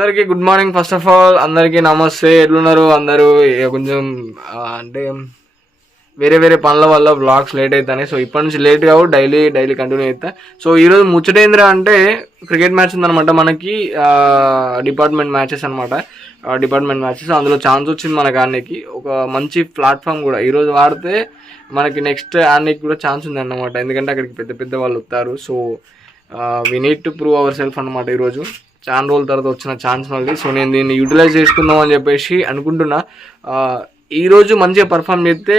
అందరికీ good morning. First of all అందరికీ నమస్తే. ఎట్లున్నారు అందరూ? కొంచెం అంటే వేరే వేరే పనుల వల్ల బ్లాగ్స్ లేట్ అవుతాయి. సో ఇప్పటి నుంచి లేట్ కావు, డైలీ కంటిన్యూ అవుతా. సో ఈరోజు ముచ్చటేంద్ర అంటే క్రికెట్ మ్యాచ్ ఉందన్నమాట మనకి. డిపార్ట్మెంట్ మ్యాచెస్ అనమాట. డిపార్ట్మెంట్ మ్యాచెస్ అందులో ఛాన్స్ వచ్చింది మనకు ఆడడానికి. ఒక మంచి ప్లాట్ఫామ్ కూడా ఈరోజు వాడితే మనకి నెక్స్ట్ ఆడడానికి కూడా ఛాన్స్ ఉంది అన్నమాట. ఎందుకంటే అక్కడికి పెద్ద పెద్ద వాళ్ళు వస్తారు. So we need to prove our self అనమాట. ఈరోజు చాలా రోజుల తర్వాత వచ్చిన ఛాన్స్ మళ్ళీ. సో నేను దీన్ని యూటిలైజ్ చేసుకుందాం అని చెప్పేసి అనుకుంటున్నా. ఈరోజు మంచిగా పర్ఫామ్ చేస్తే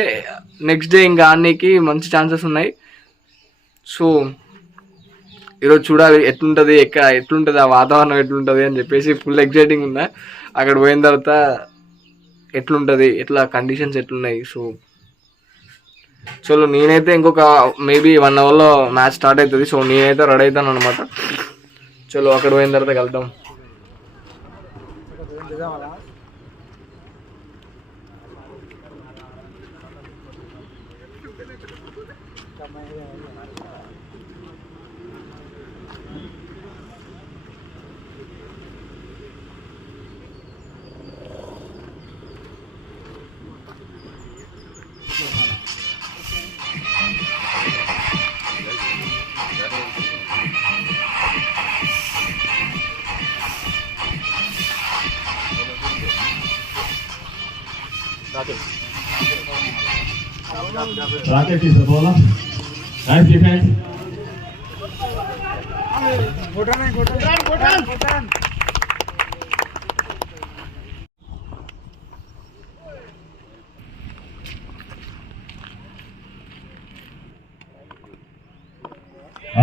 నెక్స్ట్ డే ఇంకా ఆడడానికి మంచి ఛాన్సెస్ ఉన్నాయి. సో ఈరోజు చూడాలి ఎట్లుంటుంది, ఎట్లుంటుంది ఆ వాతావరణం ఎట్లుంటుంది అని చెప్పేసి ఫుల్ ఎక్సైటింగ్ ఉన్నా. అక్కడ పోయిన తర్వాత ఎట్లుంటుంది, ఎట్లా కండిషన్స్ ఎట్లున్నాయి. సో నేనైతే ఇంకొక మేబీ 1 అవర్లో మ్యాచ్ స్టార్ట్ అవుతుంది. సో నేనైతే రెడీ అవుతాను అనమాట. చలో అక్కడ పోయిన తర్వాత కలుద్దాం. Rakesh is the bowler. Nice defense.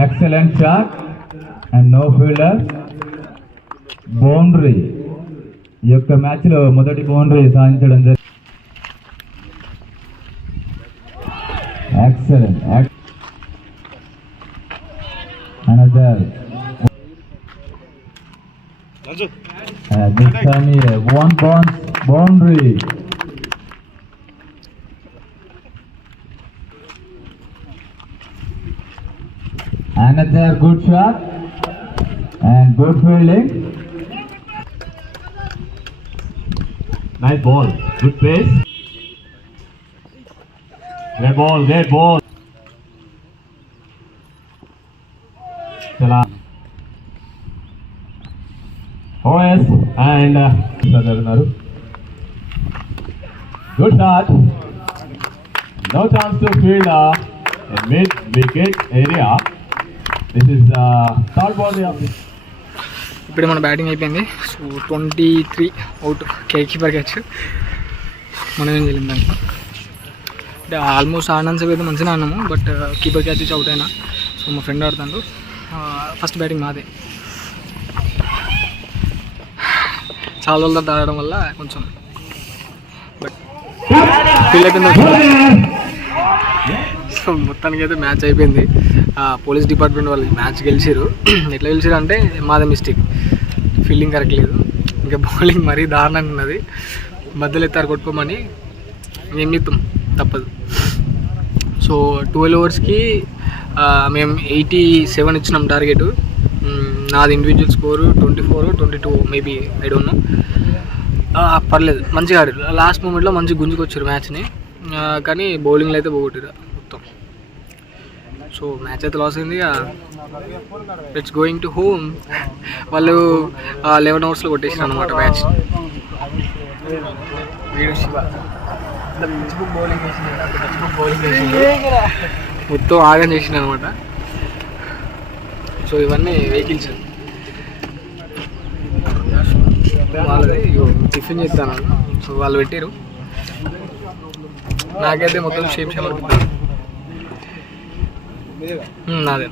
Excellent shot and no fielder. Boundary. ఈ యొక్క మ్యాచ్ లో మొదటి బౌండరీ సాధించడం జరిగింది. Excellent. Another. This time here, 1 boundary. Another good shot and good fielding. Nice ball, good pace. Great ball. Chala. OS and good shot. No chance to field in mid-wicket area. This is third ball. ఇప్పుడు మన batting అయిపోయింది. So 23 out. Keeper catch మనం ఏం చేయలేము దానికి. అంటే almost ఆడినంత సేపు అయితే మంచిగా ఆడినాము. బట్ కీపర్ క్యాచ్ ఇచ్చి అవుట్ అయినా. సో మా ఫ్రెండ్ ఆడుతాడు. ఫస్ట్ బ్యాటింగ్ మాదే. చాలా రోజుల తర్వాత ఆడడం వల్ల కొంచెం బట్ ఫీల్ అయిపోయింది. సో మొత్తానికి అయితే మ్యాచ్ అయిపోయింది. పోలీస్ డిపార్ట్మెంట్ వాళ్ళు మ్యాచ్ గెలిచారు. ఎట్లా గెలిచారు అంటే మాదే మిస్టేక్. ఫీల్డింగ్ కరెక్ట్ లేదు, ఇంకా బౌలింగ్ మరీ దారుణంగా ఉన్నది. మధ్యలో ఎత్తారు కొట్టుకోమని ఏం చేస్తాం, తప్పదు. సో 12 ఓవర్స్కి మేము 87 ఇచ్చినాం టార్గెట్. నాది individual score 24, 22 maybe, I don't know. పర్లేదు, మంచిగా ఆడారు. లాస్ట్ మూమెంట్లో మంచిగా గుంజుకొచ్చారు మ్యాచ్ని. కానీ బౌలింగ్లో అయితే పోగొట్టారు మొత్తం. సో మ్యాచ్ అయితే లాస్ అయింది. It's going to home. వాళ్ళు 11 ఓవర్స్లో కొట్టేసారు అనమాట మ్యాచ్. మొత్తం ఆగం చేసిన అనమాట. సో ఇవన్నీ వెహికల్స్ వాళ్ళది. టిఫిన్ చేస్తాను. సో వాళ్ళు పెట్టారు. నాకైతే మొత్తం షేప్ అనిపిస్తుంది. నాదే.